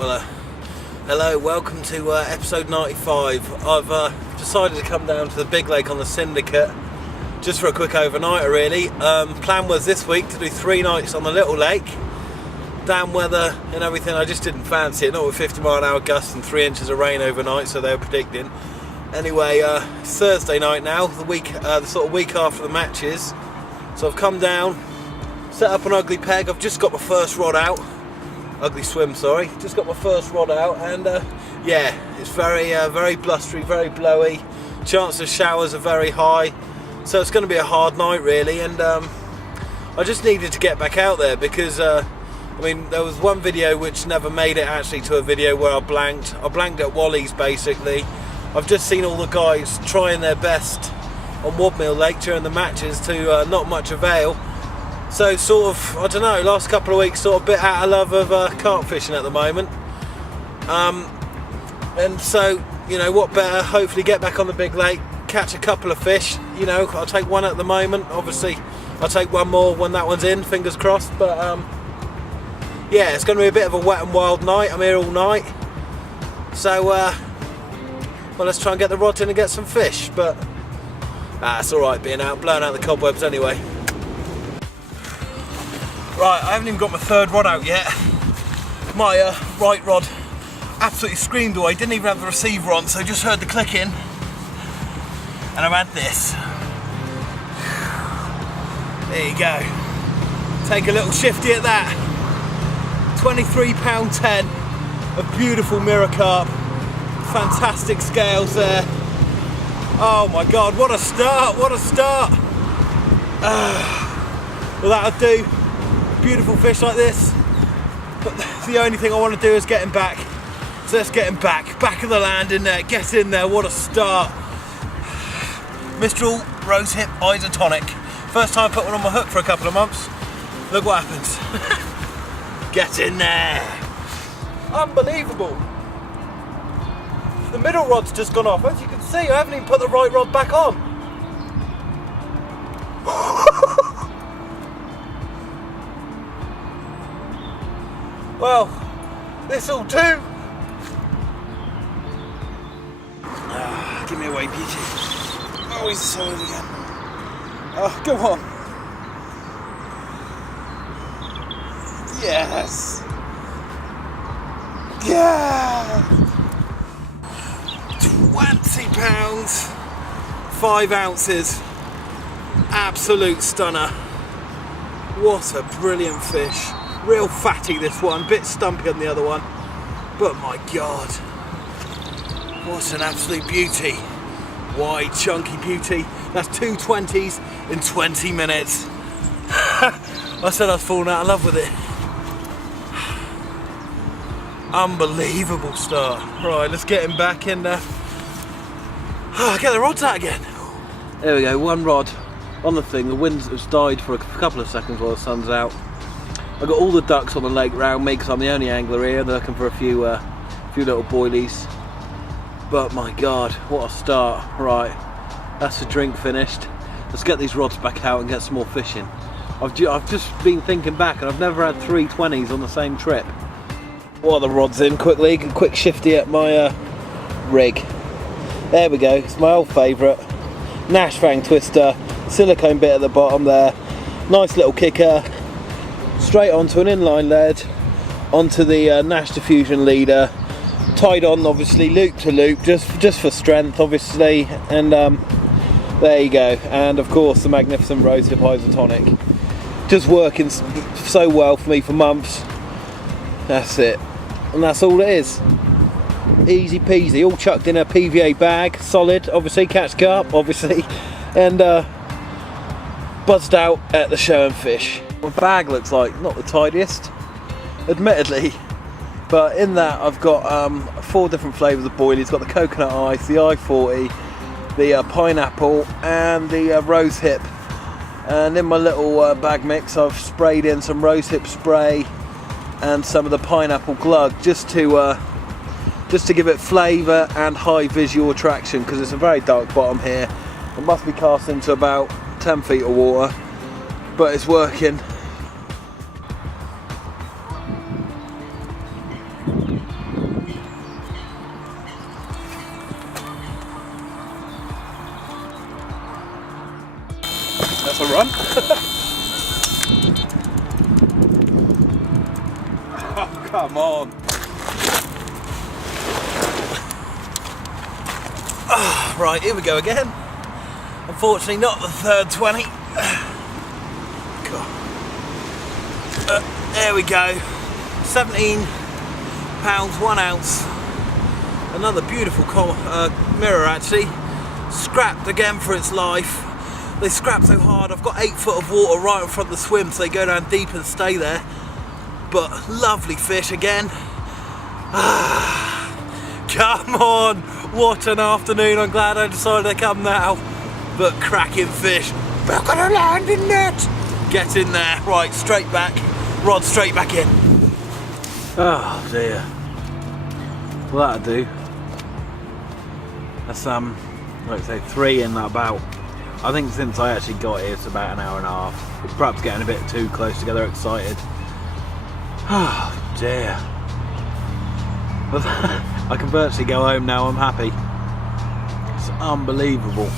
Well, hello, welcome to episode 95. I've decided to come down to the big lake on the Syndicate just for a quick overnighter really. Plan was this week to do 3 nights on the little lake. Damn weather and everything, I just didn't fancy it, not with 50-mile-an-hour gusts and 3 inches of rain overnight, so they were predicting. Anyway, it's Thursday night now, the sort of week after the matches. So I've come down, set up an ugly peg. I've just got my first rod out. Ugly swim, sorry. Just got my first rod out, and yeah, it's very blustery, very blowy. Chance of showers are very high, so it's going to be a hard night really. And I just needed to get back out there because I mean, there was one video which never made it actually to a video where I blanked. I blanked at Wally's basically. I've just seen all the guys trying their best on Wadmill Lake during the matches to not much avail. So sort of, I don't know, last couple of weeks sort of bit out of love of carp fishing at the moment. And so, you know, what better, hopefully get back on the big lake, catch a couple of fish. You know, I'll take one at the moment. Obviously, I'll take one more when that one's in, fingers crossed. But yeah, it's going to be a bit of a wet and wild night. I'm here all night. So, well, let's try and get the rod in and get some fish. But it's alright being out, blowing out the cobwebs anyway. Right, I haven't even got my third rod out yet. My right rod absolutely screamed away, didn't even have the receiver on, so just heard the clicking. And I've had this. There you go. Take a little shifty at that. 23 £10 of beautiful mirror carp. Fantastic scales there. Oh my God, what a start, what a start. Well, that'll do. Beautiful fish like this, but the only thing I want to do is get him back. So let's get him back of the land in there, get in there. What a start. Mistral rose hip isotonic. First time I put one on my hook for a couple of months. Look what happens. Get in there. Unbelievable. The middle rod's just gone off. As you can see, I haven't even put the right rod back on. Well, this'll do. Give me away, beauty. Oh, he's solid again. Oh, go on. Yes. Yeah. £20, 5 ounces. Absolute stunner. What a brilliant fish. Real fatty this one, bit stumpy on the other one, but my God, what an absolute beauty. Wide, chunky beauty. That's 2 20s in 20 minutes. I said I was falling out of love with it. Unbelievable start. Right, let's get him back and get the rods out again. There we go, one rod on the thing. The wind has died for a couple of seconds while the sun's out. I've got all the ducks on the lake round me because I'm the only angler here. They're looking for a few little boilies. But my God, what a start. Right, that's the drink finished. Let's get these rods back out and get some more fishing. I've just been thinking back and I've never had 3 20s on the same trip. What are the rods in quickly? Quick shifty at my rig. There we go, it's my old favourite. Nash fang twister, silicone bit at the bottom there. Nice little kicker. Straight onto an inline lead, onto the Nash diffusion leader, tied on obviously loop to loop, just for strength obviously, and there you go. And of course the magnificent rose hip isotonic, just working so well for me for months. That's it, and that's all it is. Easy peasy, all chucked in a PVA bag, solid, obviously, catch carp obviously, and buzzed out at the show and fish. My bag looks like not the tidiest, admittedly, but in that I've got 4 different flavours of boilies. It's got the coconut ice, the I-40, the pineapple and the rose hip. And in my little bag mix I've sprayed in some rose hip spray and some of the pineapple glug just to give it flavour and high visual attraction, because it's a very dark bottom here. It must be cast into about 10 feet of water, but it's working. Come on. Oh, right, here we go again. Unfortunately not the third 20. There we go. 17 pounds 1 ounce. Another beautiful mirror actually. Scrapped again for its life. They scrap so hard. I've got 8 foot of water right in front of the swim, so they go down deep and stay there. But lovely fish again. Come on, what an afternoon. I'm glad I decided to come now. But cracking fish. Back on a landing net. Get in there. Right, straight back. Rod straight back in. Oh dear. Well, that'll do. That's let's say 3 in about. I think since I actually got here, it's about an hour and a half. It's perhaps getting a bit too close together, excited. Oh dear. I can virtually go home now, I'm happy. It's unbelievable.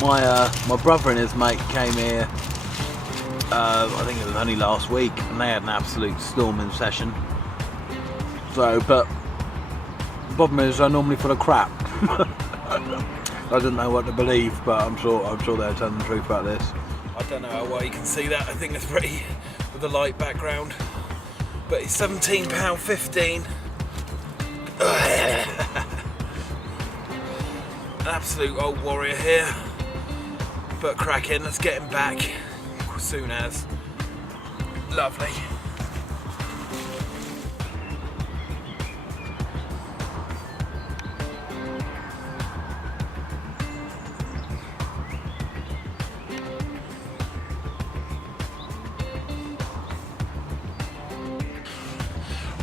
My brother and his mate came here, I think it was only last week, and they had an absolute storming session. So, but the problem is they're normally full of crap. I didn't know what to believe, but I'm sure they're telling the truth about this. I don't know how well you can see that. I think it's pretty with the light background. But it's £17.15. An absolute old warrior here. But cracking. Let's get him back as soon as. Lovely.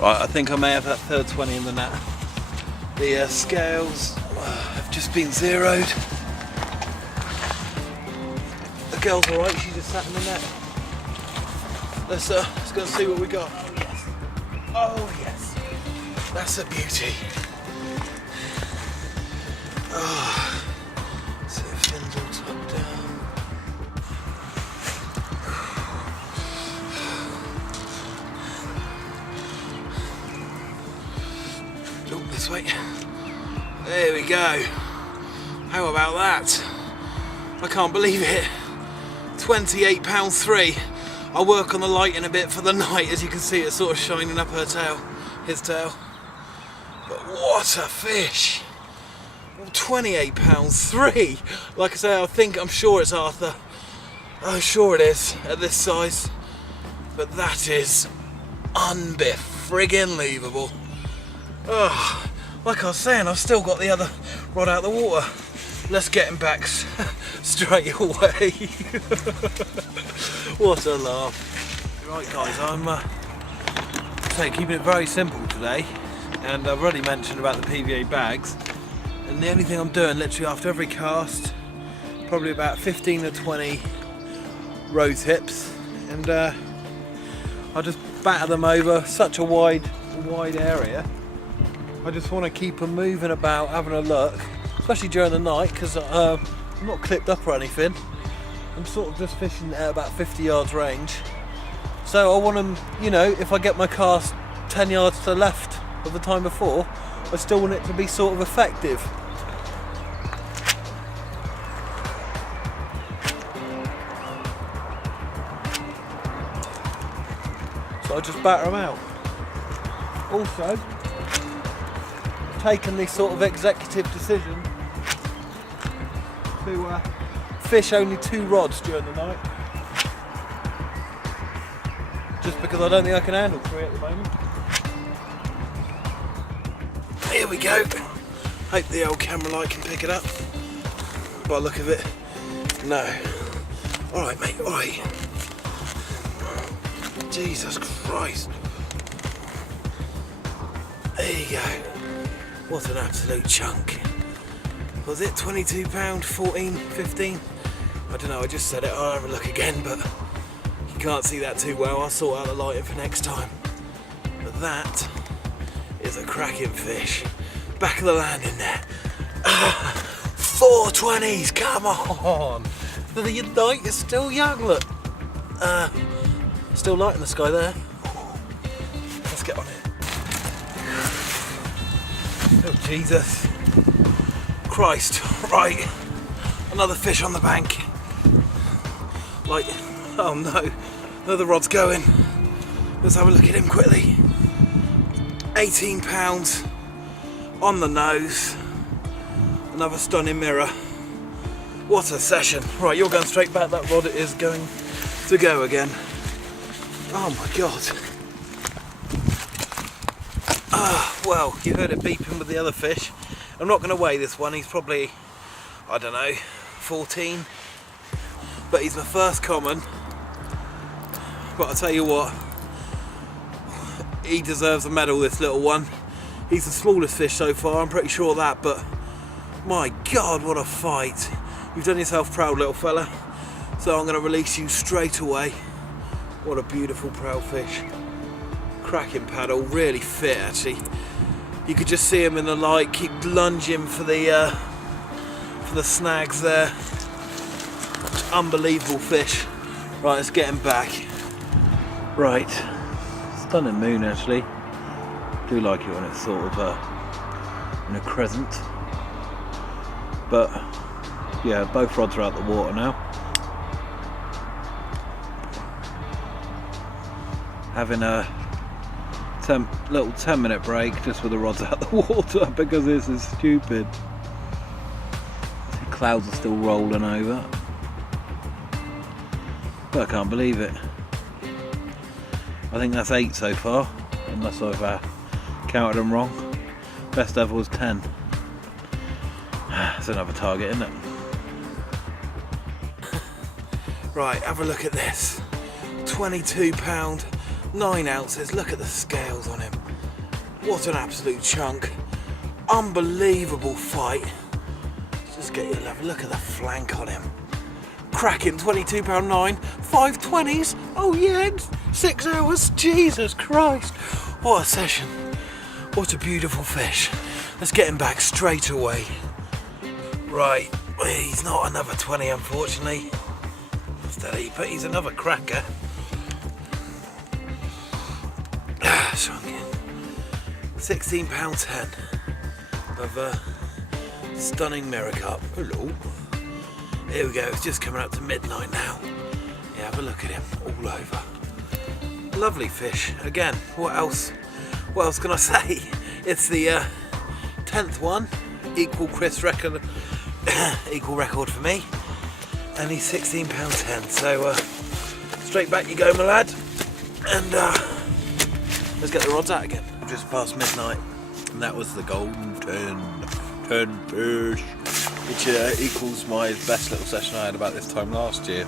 Right, I think I may have that third 20 in the net. The scales have just been zeroed. The girl's alright, she just sat in the net. Let's go and see what we got. Oh yes. Oh yes. That's a beauty. Oh. So fins all tucked down. Oh, this way. There we go. How about that? I can't believe it. £28.3. I'll work on the lighting a bit for the night. As you can see, it's sort of shining up her tail, his tail. But what a fish! £28.3. Like I say, I'm sure it's Arthur. I'm sure it is at this size. But that is unbefriggin-leavable. Oh, like I was saying, I've still got the other rod out of the water. Let's get him back straight away. What a laugh. Right guys, I'm keeping it very simple today, and I've already mentioned about the PVA bags, and the only thing I'm doing literally after every cast, probably about 15 to 20 row tips, and I'll just batter them over such a wide area. I just want to keep them moving about, having a look, especially during the night, because I'm not clipped up or anything. I'm sort of just fishing at about 50 yards range. So I want them, you know, if I get my cast 10 yards to the left of the time before, I still want it to be sort of effective. So I just batter them out. Also, taken this sort of executive decision to fish only 2 rods during the night, just because I don't think I can handle 3 at the moment. Here we go. Hope the old camera light can pick it up. By the look of it, no. Alright mate, alright. Jesus Christ. There you go. What an absolute chunk. Was it £22, 14, 15? I don't know, I just said it. I'll have a look again, but you can't see that too well. I'll sort out the lighting for next time. But that is a cracking fish. Back of the landing net. 4 20s, come on. The night is still young, look. Still light in the sky there. get on it. Oh Jesus Christ. Right, another fish on the bank. Like, oh no, another rod's going. Let's have a look at him quickly. 18 pounds on the nose. Another stunning mirror. What a session. Right, you're going straight back. That rod is going to go again. Oh my God. Well, you heard it beeping with the other fish. I'm not going to weigh this one. He's probably, I don't know, 14. But he's my first common. But I'll tell you what, he deserves a medal, this little one. He's the smallest fish so far, I'm pretty sure of that, but my God, what a fight. You've done yourself proud, little fella. So I'm going to release you straight away. What a beautiful proud fish. Cracking paddle, really fit actually. You could just see him in the light, keep lunging for the snags there. Unbelievable fish. Right, let's get him back. Right, stunning moon actually. Do like it when it's sort of in a crescent. But yeah, both rods are out the water now. Having a little 10-minute break just with the rods out the water because this is stupid. The clouds are still rolling over. But I can't believe it. I think that's 8 so far, unless I've counted them wrong. Best ever was 10. That's another target, isn't it? Right, have a look at this. 22 pound, 9 ounces. Look at the scales on him. What an absolute chunk. Unbelievable fight. Let's just get you a level. Look at the flank on him. Cracking, 22 pound 9, 5 20s. Oh yeah, 6 hours. Jesus Christ. What a session. What a beautiful fish. Let's get him back straight away. Right, he's not another 20 unfortunately. Steady, but he's another cracker. Shrunk in. 16 pound 10 of stunning mirror carp. Hello. Here we go, it's just coming up to midnight now. Yeah, have a look at him, all over. Lovely fish. Again, what else can I say? It's the 10th one, equal Chris record, equal record for me. And he's 16 pound 10. So straight back you go, my lad. And let's get the rods out again. Just past midnight, and that was the golden 10 fish. Which equals my best little session I had about this time last year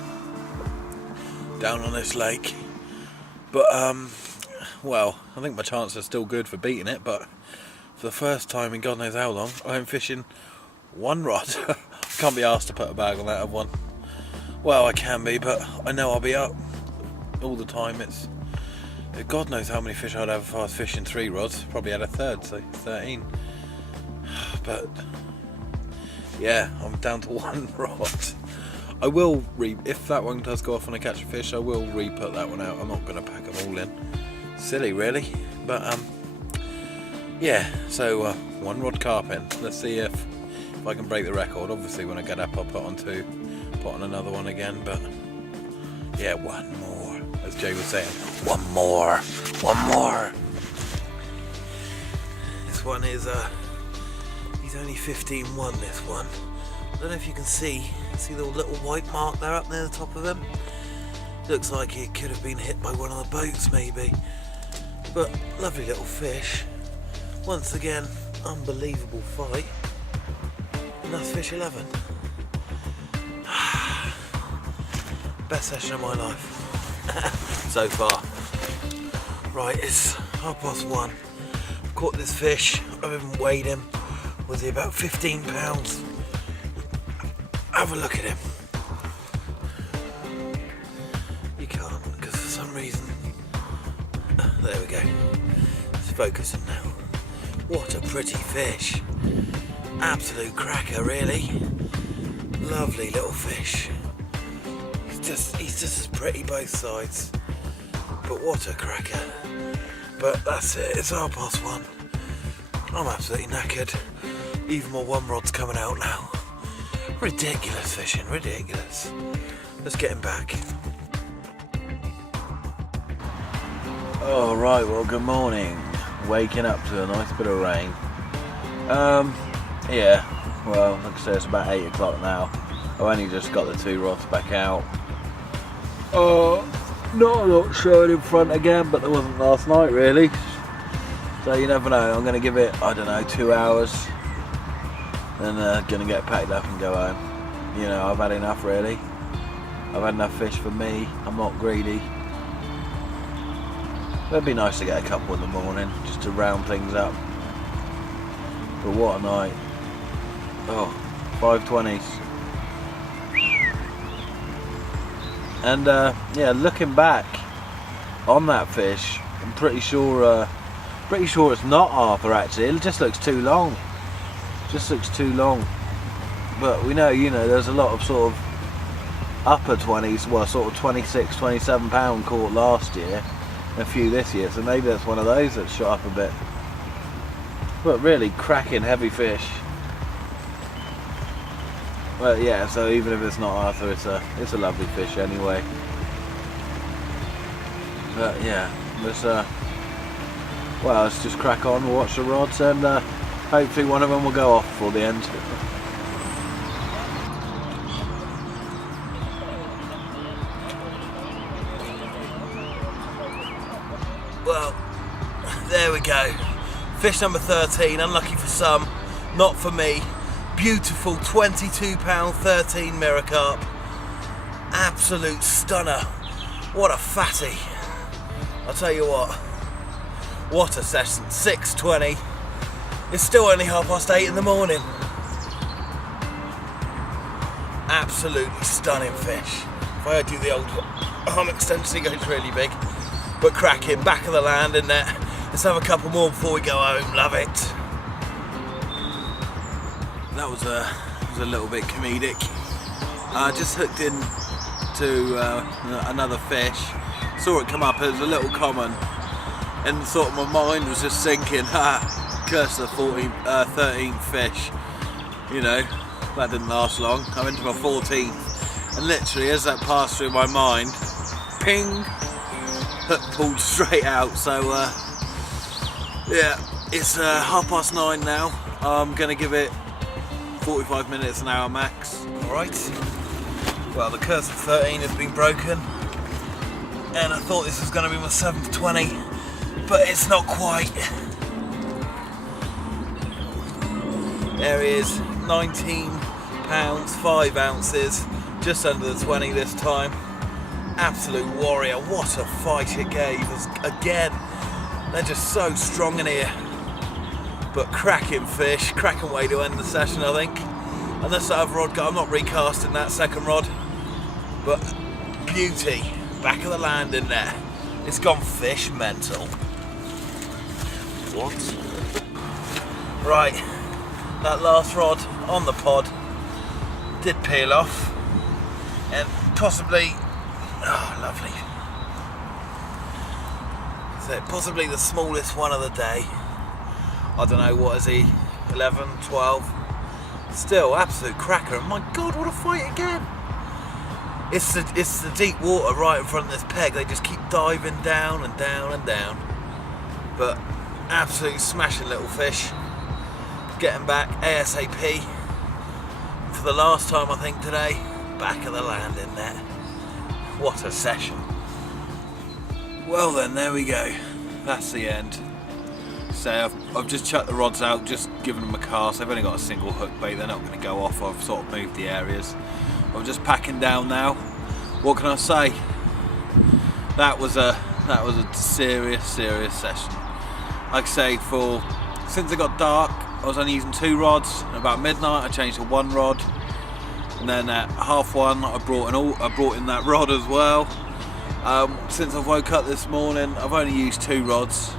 down on this lake. But well, I think my chances are still good for beating it, but for the first time in God knows how long, I'm fishing one rod. I can't be asked to put a bag on that of one. Well, I can be, but I know I'll be up all the time. It's God knows how many fish I'd have if I was fishing 3 rods. Probably had a third, so 13. But yeah, I'm down to 1 rod. I will if that one does go off and I catch a fish, I will re-put that one out. I'm not going to pack them all in. Silly, really. But yeah. So 1 rod carp in. Let's see if I can break the record. Obviously, when I get up, I'll put on 2, put on another one again. But yeah, 1 more, as Jay was saying. 1 more. This one is he's only 15.1, this one. I don't know if you can see the little white mark there up near the top of him. Looks like it could have been hit by one of the boats maybe. But lovely little fish. Once again, unbelievable fight. And that's fish 11. Best session of my life. So far. Right, it's 1:30. I've caught this fish, I haven't weighed him. Was he about 15 pounds? Have a look at him. You can't, because for some reason... There we go. It's focusing now. What a pretty fish. Absolute cracker, really. Lovely little fish. He's just as pretty both sides. But what a cracker. But that's it, it's 1:30. I'm absolutely knackered. Even more one rod's coming out now. Ridiculous fishing, ridiculous. Let's get him back. Alright, well, good morning. Waking up to a nice bit of rain. Yeah, well, like I say, it's about 8 o'clock now. I've only just got the 2 rods back out. Not a lot showing in front again, but there wasn't last night really. So you never know, I'm going to give it, I don't know, 2 hours. Then going to get packed up and go home. You know, I've had enough really. I've had enough fish for me, I'm not greedy. It'd be nice to get a couple in the morning, just to round things up. But what a night. Oh, 520s. And yeah, looking back on that fish, I'm pretty sure it's not Arthur actually. It just looks too long. Just looks too long. But we know, you know, there's a lot of sort of upper 20s, well, sort of 26, 27 pound caught last year, and a few this year. So maybe that's one of those that shot up a bit. But really cracking heavy fish. Well, yeah, so even if it's not Arthur, it's a lovely fish anyway. But yeah, well, let's just crack on, watch the rods, and hopefully one of them will go off before the end. Well, there we go. Fish number 13, unlucky for some, not for me. Beautiful 22 pound 13 mirror carp. Absolute stunner. What a fatty. I'll tell you what a session. 6:20. It's still only 8:30 in the morning. Absolutely stunning fish. If I do the old arm extension, it goes really big. But cracking, back of the land in there. Let's have a couple more before we go home. Love it. That was a little bit comedic. I just hooked into another fish. Saw it come up. It was a little common, and sort of my mind was just thinking, curse the 13th fish. You know, that didn't last long. I'm into my 14th, and literally as that passed through my mind, ping, hook pulled straight out. So yeah, it's 9:30 now. I'm gonna give it 45 minutes, an hour max. Alright, well, the curse of 13 has been broken, and I thought this was going to be my 7th 20, but it's not quite. There he is, 19 pounds 5 ounces, just under the 20 this time. Absolute warrior. What a fight it gave us again. They're just so strong in here. But cracking fish, cracking way to end the session, I think. Unless that other rod I'm not recasting that second rod. But beauty, back of the land in there. It's gone fish mental. What? Right, that last rod on the pod did peel off, and possibly, oh lovely. So possibly the smallest one of the day. I don't know, what is he, 11, 12? Still, absolute cracker, and my God, what a fight again. It's the deep water right in front of this peg. They just keep diving down and down and down. But absolutely smashing little fish. Getting back ASAP. For the last time, I think, today. Back of the land in there. What a session. Well then, there we go. That's the end. So I've just chucked the rods out, just given them a cast. They've only got a single hook bait, they're not going to go off. I've sort of moved the areas. I'm just packing down now. What can I say? That was a serious session. Like I say, since it got dark, I was only using 2 rods. And about midnight, I changed to 1 rod, and then at 1:30, I brought in that rod as well. Since I woke up this morning, I've only used 2 rods.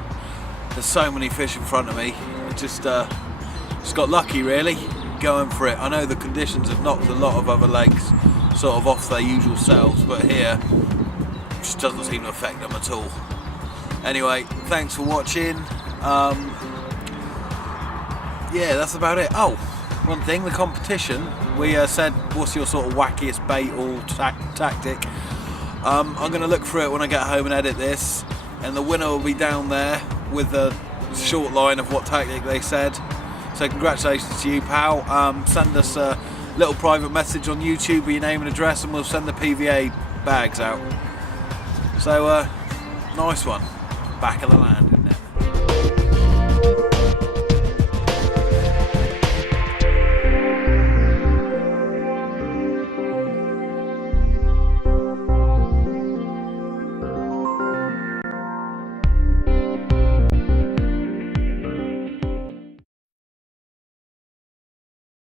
There's so many fish in front of me. I just got lucky really, going for it. I know the conditions have knocked a lot of other lakes sort of off their usual selves, but here it just doesn't seem to affect them at all. Anyway, thanks for watching. Yeah, that's about it. Oh, one thing, the competition. We said, what's your sort of wackiest bait or tactic? I'm going to look through it when I get home and edit this, and the winner will be down there with a short line of what tactic they said. So congratulations to you, pal. Send us a little private message on YouTube with your name and address, and we'll send the PVA bags out. So nice one. Back of the land.